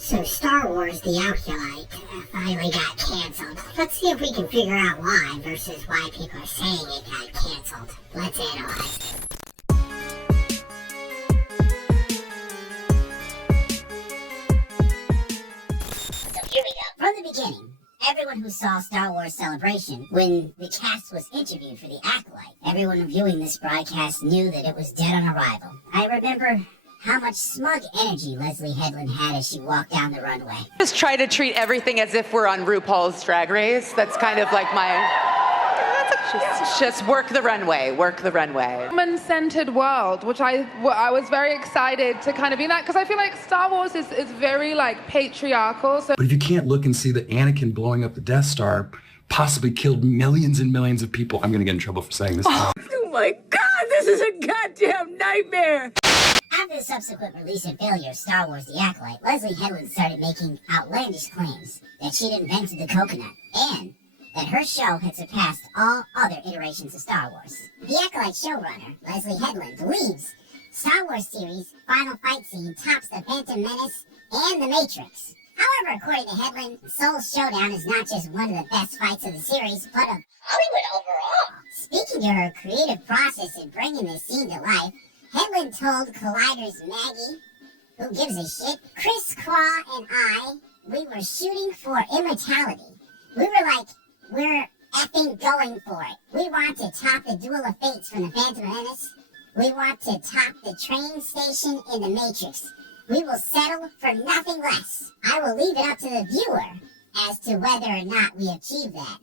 So Star Wars The Acolyte finally got canceled. Let's see if we can figure out why versus why people are saying it got canceled. Let's analyze. So here we go. From the beginning, everyone who saw Star Wars Celebration when the cast was interviewed for The Acolyte, everyone viewing this broadcast knew that it was dead on arrival. I remember how much smug energy Leslie Headland had as she walked down the runway. Just try to treat everything as if we're on RuPaul's Drag Race. That's kind of like just work the runway, work the runway. Woman-centered world, which I was very excited to kind of be that, because I feel like Star Wars is very like patriarchal. So. But if you can't look and see that Anakin blowing up the Death Star possibly killed millions and millions of people, I'm gonna get in trouble for saying this. Oh my God, this is a goddamn nightmare. After the subsequent release and failure of Star Wars The Acolyte, Leslie Headland started making outlandish claims that she'd invented the coconut and that her show had surpassed all other iterations of Star Wars. The Acolyte showrunner, Leslie Headland, believes Star Wars series' final fight scene tops The Phantom Menace and The Matrix. However, according to Headland, Soul's Showdown is not just one of the best fights of the series, but of Hollywood overall. Speaking to her creative process in bringing this scene to life, Headland told Collider's Maggie, who gives a shit, Chris Qua and I, we were shooting for immortality. We were like, we're effing going for it. We want to top the Duel of Fates from the Phantom Menace. We want to top the train station in the Matrix. We will settle for nothing less. I will leave it up to the viewer as to whether or not we achieve that.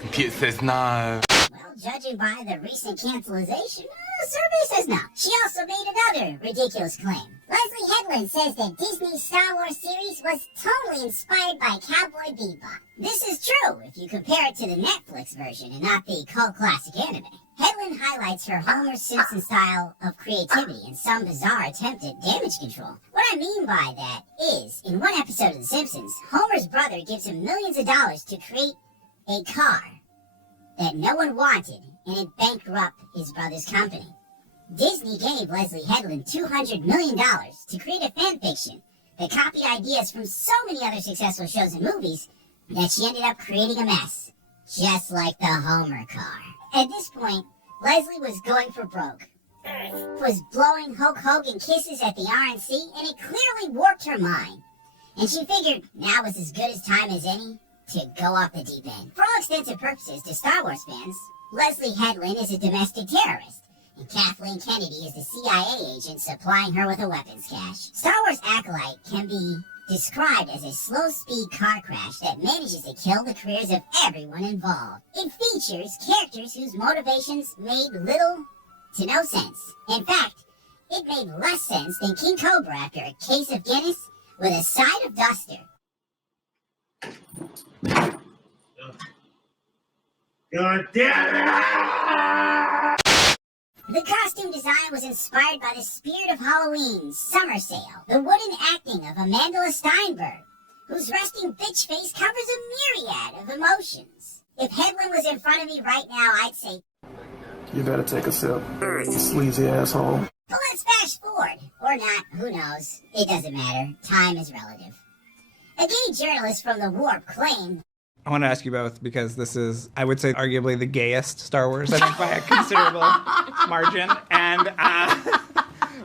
Computer says no. Well, judging by the recent cancellation, the survey says no. She also made another ridiculous claim. Leslie Headland says that Disney's Star Wars series was totally inspired by Cowboy Bebop. This is true if you compare it to the Netflix version and not the cult classic anime. Headland highlights her Homer Simpson style of creativity and some bizarre attempt at damage control. What I mean by that is, in one episode of The Simpsons, Homer's brother gives him millions of dollars to create a car that no one wanted, and it bankrupted his brother's company. Disney gave Leslie Headland $200 million to create a fan fiction that copied ideas from so many other successful shows and movies that she ended up creating a mess, just like the Homer car. At this point, Leslie was going for broke. Was blowing Hulk Hogan kisses at the RNC, and it clearly warped her mind. And she figured now was as good a time as any to go off the deep end. For all extensive purposes to Star Wars fans, Leslie Headland is a domestic terrorist, and Kathleen Kennedy is the CIA agent supplying her with a weapons cache. Star Wars Acolyte can be described as a slow-speed car crash that manages to kill the careers of everyone involved. It features characters whose motivations made little to no sense. In fact, it made less sense than King Cobra after a case of Guinness with a side of duster. God damn it! The costume design was inspired by the Spirit of Halloween's Summer Sale, the wooden acting of Amanda Steinberg, whose resting bitch face covers a myriad of emotions. If Headland was in front of me right now, I'd say, you better take a sip, you sleazy asshole. But let's fast forward. Or not, who knows? It doesn't matter. Time is relative. A gay journalist from The Warp claimed, I want to ask you both because this is, I would say, arguably the gayest Star Wars, I think, by a considerable margin. And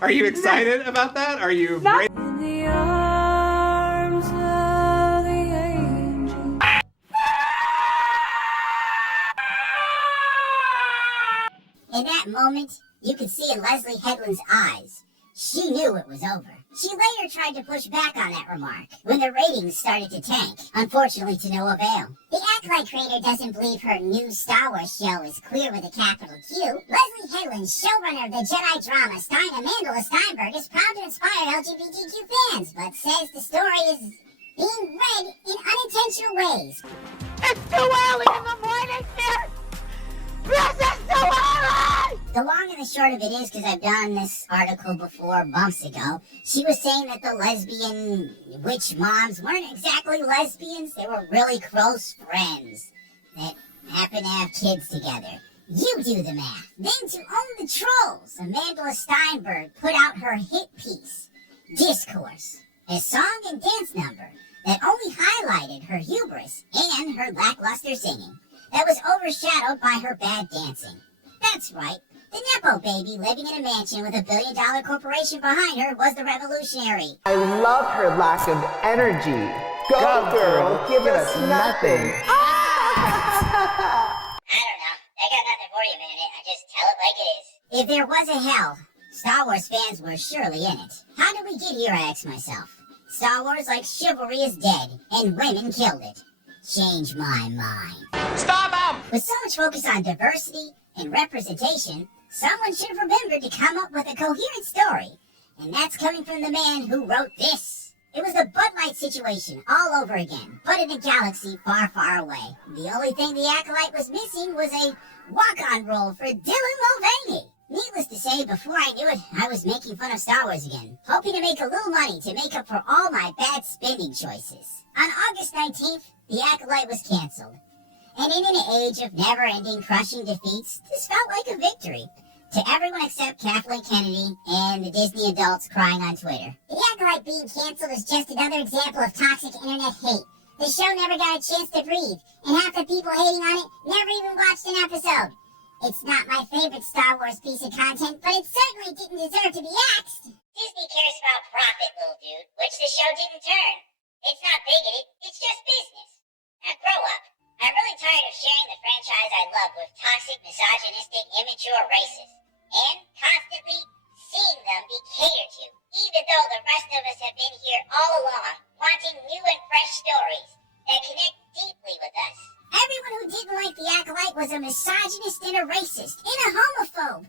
are you excited about that? Are you brave? In the arms of the angel. In that moment, you could see in Leslie Headland's eyes, she knew it was over. She later tried to push back on that remark when the ratings started to tank, unfortunately to no avail. The Acolyte creator doesn't believe her new Star Wars show is queer with a capital Q. Leslie Headland, showrunner of the Jedi drama starring Amanda Steinberg, is proud to inspire LGBTQ fans, but says the story is being read in unintentional ways. It's too early in the morning here! This is too early! The long and the short of it is, because I've done this article before months ago, she was saying that the lesbian witch moms weren't exactly lesbians. They were really close friends that happened to have kids together. You do the math. Then to own the trolls, Amanda Steinberg put out her hit piece, Discourse, a song and dance number that only highlighted her hubris and her lackluster singing that was overshadowed by her bad dancing. That's right, the Nepo baby living in a mansion with $1 billion corporation behind her was the revolutionary. I love her lack of energy. Go girl, give us nothing. I don't know. I got nothing for you, man. I just tell it like it is. If there was a hell, Star Wars fans were surely in it. How did we get here, I ask myself. Star Wars, like chivalry, is dead, and women killed it. Change my mind. Stop him! With so much focus on diversity and representation, someone should have remembered to come up with a coherent story. And that's coming from the man who wrote this. It was the Bud Light situation all over again, but in a galaxy far, far away. The only thing the Acolyte was missing was a walk-on role for Dylan Mulvaney. Needless to say, before I knew it, I was making fun of Star Wars again, hoping to make a little money to make up for all my bad spending choices. On August 19th, the Acolyte was canceled. And in an age of never-ending crushing defeats, this felt like a victory. To everyone except Kathleen Kennedy and the Disney adults crying on Twitter. The Acolyte being canceled is just another example of toxic internet hate. The show never got a chance to breathe, and half the people hating on it never even watched an episode. It's not my favorite Star Wars piece of content, but it certainly didn't deserve to be axed. Disney cares about profit, little dude, which the show didn't turn. It's not bigoted, it's just business. Now grow up. I'm really tired of sharing the franchise I love with toxic, misogynistic, immature racists, and constantly seeing them be catered to, even though the rest of us have been here all along, wanting new and fresh stories that connect deeply with us. Everyone who didn't like the Acolyte was a misogynist and a racist and a homophobe.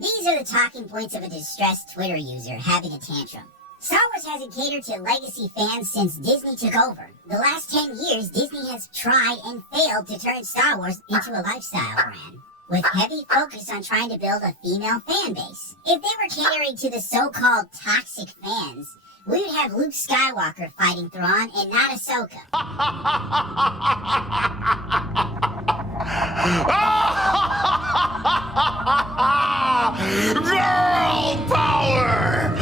These are the talking points of a distressed Twitter user having a tantrum. Star Wars hasn't catered to legacy fans since Disney took over. The last 10 years, Disney has tried and failed to turn Star Wars into a lifestyle brand, with heavy focus on trying to build a female fan base. If they were catering to the so-called toxic fans, we would have Luke Skywalker fighting Thrawn and not Ahsoka. Girl power!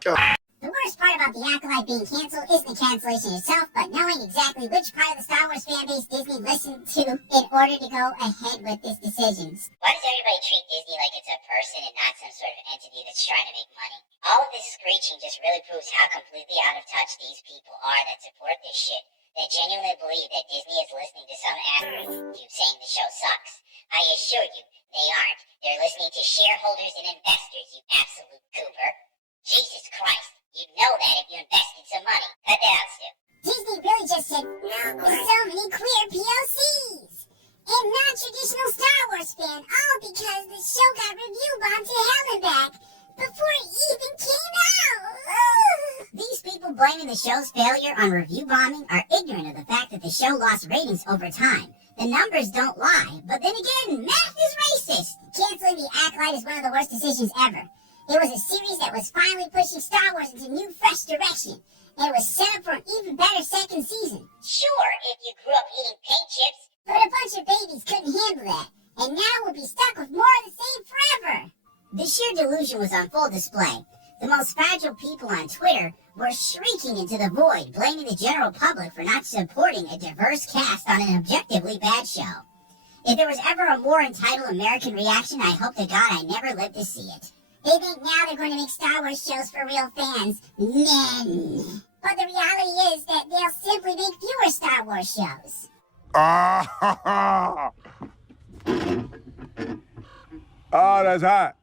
The worst part about the Acolyte being canceled isn't the cancellation itself, but knowing exactly which part of the Star Wars fan base Disney listened to in order to go ahead with this decision. Why does everybody treat Disney like it's a person and not some sort of entity that's trying to make money? All of this screeching just really proves how completely out of touch these people are that support this shit. They genuinely believe that Disney is listening to some asshole dude saying the show sucks. I assure you, they aren't. They're listening to shareholders and investors, you absolute goober. Jesus Christ, you'd know that if you invested some money. Cut that out, Stu. Disney really just said no with so many queer POCs. And non-traditional Star Wars fan, all because the show got review bombed to hell and back before it even came out. These people blaming the show's failure on review bombing are ignorant of the fact that the show lost ratings over time. The numbers don't lie, but then again, math is racist. Canceling the Acolyte is one of the worst decisions ever. It was a series that was finally pushing Star Wars into new, fresh direction, and it was set up for an even better second season. Sure, if you grew up eating paint chips, but a bunch of babies couldn't handle that, and now we'll be stuck with more of the same forever. The sheer delusion was on full display. The most fragile people on Twitter were shrieking into the void, blaming the general public for not supporting a diverse cast on an objectively bad show. If there was ever a more entitled American reaction, I hope to God I never lived to see it. They think now they're going to make Star Wars shows for real fans. Men. But the reality is that they'll simply make fewer Star Wars shows. Oh, that's hot.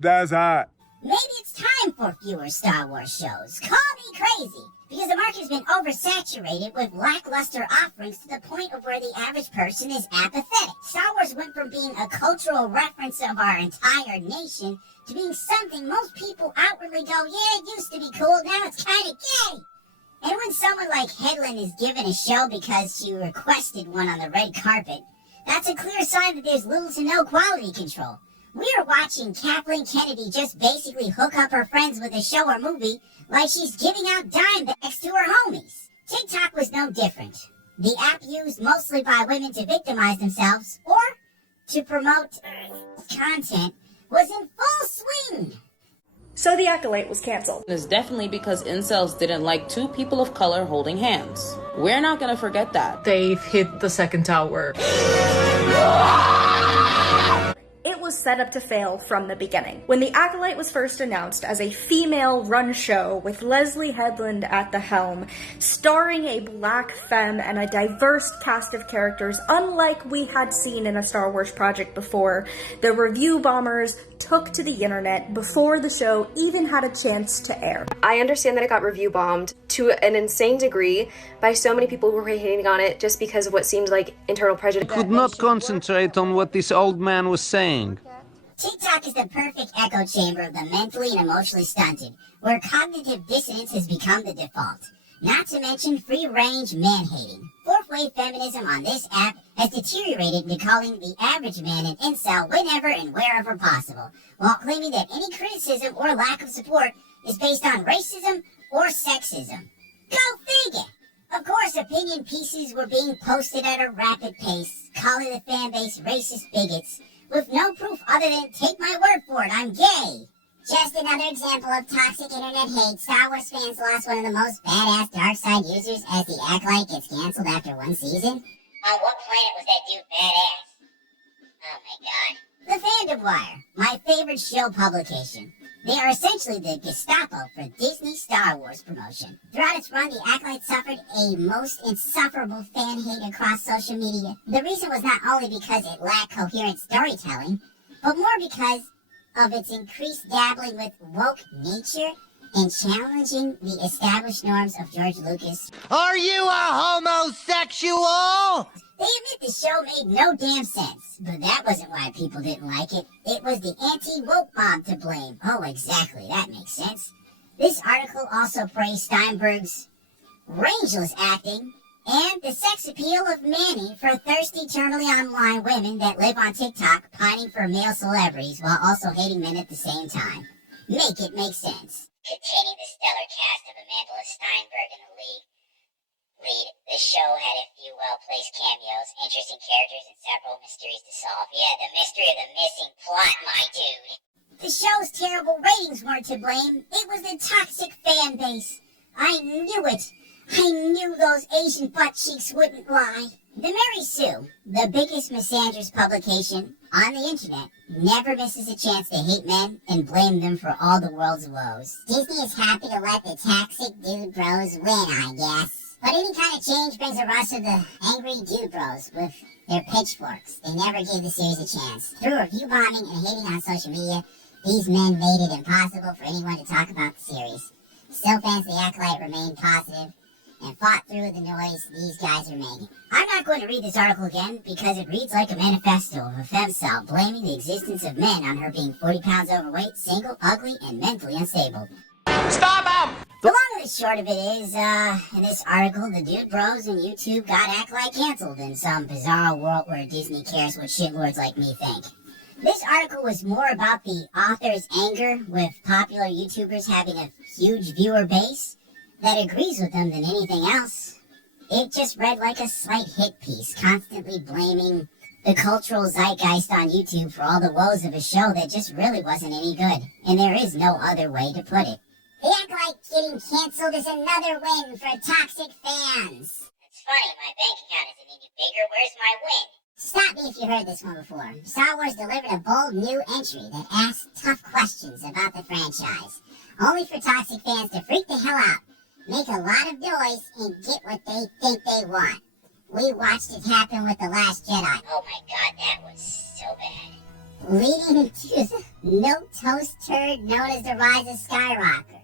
That's hot. Maybe it's time for fewer Star Wars shows. Call me crazy. Because the market's been oversaturated with lackluster offerings to the point of where the average person is apathetic. Star Wars went from being a cultural reference of our entire nation to being something most people outwardly go, yeah, it used to be cool, now it's kind of gay. And when someone like Headland is given a show because she requested one on the red carpet, that's a clear sign that there's little to no quality control. We are watching Kathleen Kennedy just basically hook up her friends with a show or movie like she's giving out dime bags to her homies. TikTok was no different. The app used mostly by women to victimize themselves or to promote content was in full swing. So The Acolyte was canceled. It's definitely because incels didn't like two people of color holding hands. We're not gonna forget that. They've hit the second tower. It was set up to fail from the beginning. When The Acolyte was first announced as a female-run show with Leslie Headland at the helm, starring a black femme and a diverse cast of characters unlike we had seen in a Star Wars project before, the review bombers took to the internet before the show even had a chance to air. I understand that it got review bombed to an insane degree by so many people who were hating on it just because of what seemed like internal prejudice. I could not concentrate on what this old man was saying. TikTok is the perfect echo chamber of the mentally and emotionally stunted, where cognitive dissonance has become the default. Not to mention free-range man-hating. Fourth-wave feminism on this app has deteriorated into calling the average man an incel whenever and wherever possible, while claiming that any criticism or lack of support is based on racism or sexism. Go figure! Of course, opinion pieces were being posted at a rapid pace, calling the fanbase racist bigots, with no proof other than, take my word for it, I'm gay. Just another example of toxic internet hate. Star Wars fans lost one of the most badass dark side users as the Acolyte gets canceled after one season. On what planet was that dude badass? Oh my god. The Fandom Wire, my favorite show publication. They are essentially the Gestapo for Disney Star Wars promotion. Throughout its run, the Acolyte suffered a most insufferable fan hate across social media. The reason was not only because it lacked coherent storytelling, but more because of its increased dabbling with woke nature and challenging the established norms of George Lucas. Are you a homosexual? They admit the show made no damn sense, but that wasn't why people didn't like it. It was the anti-woke mob to blame. Oh, exactly, that makes sense. This article also praised Steinberg's rangeless acting and the sex appeal of Manny for thirsty, eternally online women that live on TikTok pining for male celebrities while also hating men at the same time. Make it make sense. Containing the stellar cast of Amanda Steinberg in the lead, the show had a few well-placed cameos, interesting characters, and several mysteries to solve. Yeah, the mystery of the missing plot, my dude. The show's terrible ratings weren't to blame. It was the toxic fan base. I knew it. I knew those Asian butt cheeks wouldn't lie. The Mary Sue, the biggest misandrous publication on the internet, never misses a chance to hate men and blame them for all the world's woes. Disney is happy to let the toxic dude bros win, I guess. But any kind of change brings a rush of the angry dude bros with their pitchforks. They never gave the series a chance. Through review bombing and hating on social media, these men made it impossible for anyone to talk about the series. Still, fans of the Acolyte remained positive and fought through the noise these guys are making. I'm not going to read this article again because it reads like a manifesto of a femcel blaming the existence of men on her being 40 pounds overweight, single, ugly, and mentally unstable. Stop him! The long and the short of it is, in this article, the dude bros and YouTube got Acolyte canceled in some bizarre world where Disney cares what shitlords like me think. This article was more about the author's anger with popular YouTubers having a huge viewer base that agrees with them than anything else. It just read like a slight hit piece, constantly blaming the cultural zeitgeist on YouTube for all the woes of a show that just really wasn't any good. And there is no other way to put it. The Acolyte getting canceled is another win for toxic fans. It's funny, my bank account isn't any bigger. Where's my win? Stop me if you heard this one before. Star Wars delivered a bold new entry that asked tough questions about the franchise, only for toxic fans to freak the hell out, make a lot of noise, and get what they think they want. We watched it happen with The Last Jedi. Oh my god, that was so bad. Leading to the milquetoast turd known as The Rise of Skywalker.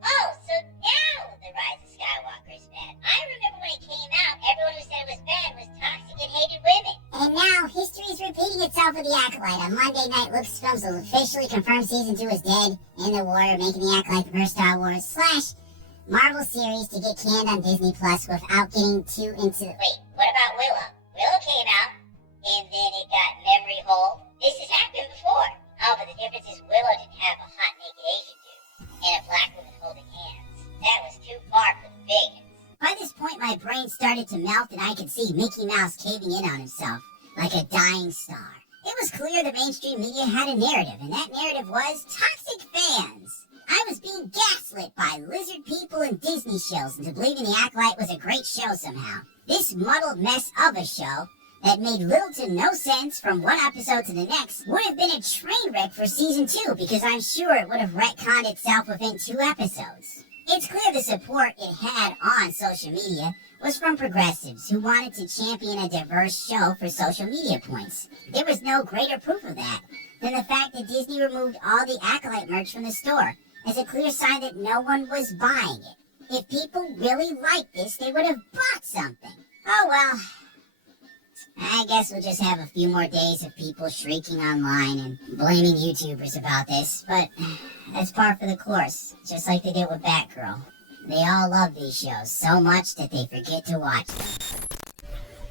Oh, so now The Rise of Skywalker is bad. I remember when it came out, everyone who said it was bad was toxic and hated women. And now, history is repeating itself with The Acolyte. On Monday night, Lucasfilms will officially confirm Season 2 is dead in the water, making The Acolyte the first Star Wars / Marvel series to get canned on Disney Plus without getting too into... Wait, what about Willow? Willow came out, and then it got memory hole. This has happened before. Oh, but the difference is Willow didn't have a hot naked Asian dude and a black woman holding hands. That was too far for the bigots. By this point, my brain started to melt and I could see Mickey Mouse caving in on himself like a dying star. It was clear the mainstream media had a narrative, and that narrative was toxic fans. by lizard people and Disney shows into believing The Acolyte was a great show somehow. This muddled mess of a show that made little to no sense from one episode to the next would have been a train wreck for season 2 because I'm sure it would have retconned itself within 2 episodes. It's clear the support it had on social media was from progressives who wanted to champion a diverse show for social media points. There was no greater proof of that than the fact that Disney removed all the Acolyte merch from the store as a clear sign that no one was buying it. If people really liked this, they would have bought something. Oh well. I guess we'll just have a few more days of people shrieking online and blaming YouTubers about this, but that's par for the course, just like they did with Batgirl. They all love these shows so much that they forget to watch them.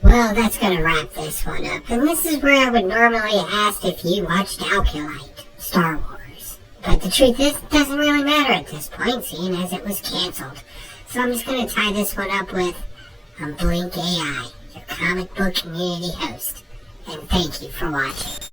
Well, that's gonna wrap this one up, and this is where I would normally ask if you watched Acolyte, Star Wars. But the truth is, it doesn't really matter at this point, seeing as it was cancelled. So I'm just gonna tie this one up with, I'm Blink AI, your comic book community host, and thank you for watching.